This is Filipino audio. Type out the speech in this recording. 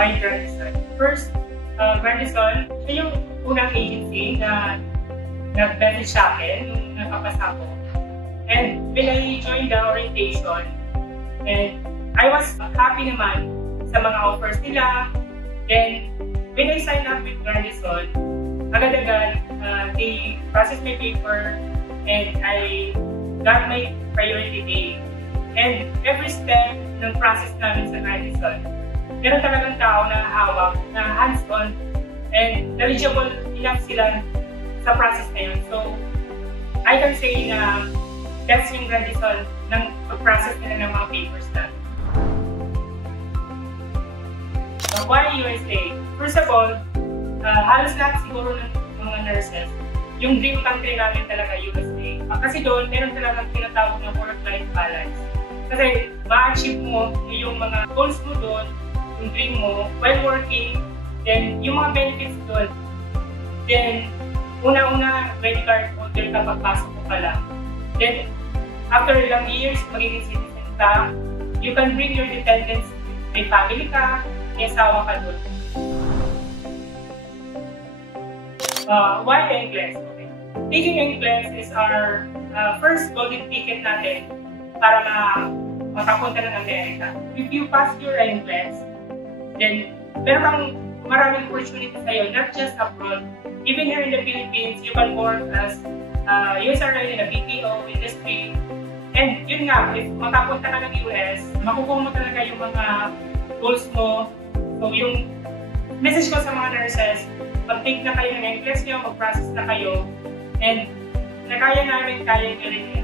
Why Grandison? First, Grandison, siya yung unang agency na nag-message sa akin nung nakapasa ko. And when I joined the orientation, and I was happy naman sa mga offers nila. Then, when I signed up with Grandison, agad-agad, they processed my paper and I got my priority date. And every step ng process namin sa Grandison, meron talagang tao na hawak, na hands-on, and knowledgeable enough sila sa process na yun. So, I can say na that's yung Grandison ng pag-process nila ng mga papers na. Why USA? First of all, halos lahat siguro ng mga nurses, yung dream country namin talaga USA. Kasi doon, meron talagang tinatawag na work-life balance. Kasi ma-achieve mo yung mga goals mo doon, yung dream mo, while working, then yung mga benefits doon. Then, una-una, credit card holder ka pagpasok mo pa lang. Then, after ilang years, magiging citizen ka, you can bring your dependents, may family ka, may asawa ka doon. Why English? Okay. Taking English is our first golden ticket natin para makapunta ng Amerika. If you pass your English, then meron kang maraming opportunity sa'yo, not just abroad. Even here in the Philippines, you can work as USRL in the BPO industry. And yun nga, if makapunta ka ng US, makukuha mo talaga yung mga goals mo. So yung message ko sa mga nurses, mag-take na kayo ng English nyo, mag-process na kayo, and na kaya namin, kaya nyo rin